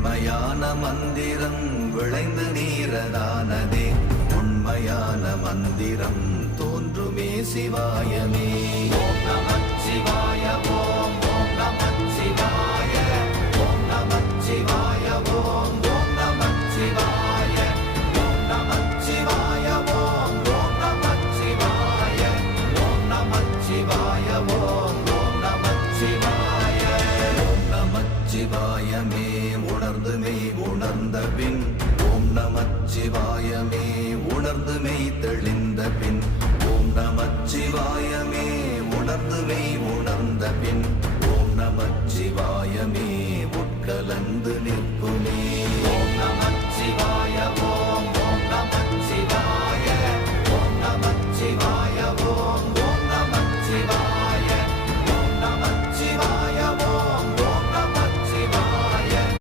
உண்மையான மந்திரம் விளைந்து நீரதானதே. உண்மையான மந்திரம் தோன்றுமே சிவாயமே. ஓம் நமச்சிவாய ஓம் ஓம் நமச்சிவாய ஓம் நமச்சிவாய ஓம் ஓம் நமச்சிவாய ஓம் நமச்சிவாய ஓம் ஓம் நமச்சிவாய ஓம் நமச்சிவாய ஓம் ஓம் நமச்சிவாய. ஓம் நமச்சிவாயமே உணர்ந்துமே உணர்ந்த பின் ஓம் நமச்சிவாயமே உணர்ந்துமே தெளிந்த பின் ஓம் நமச்சிவாயமே உணர்ந்துமே உணர்ந்த பின் ஓம் நமச்சிவாயமே உட்கலந்து நிற்குமே.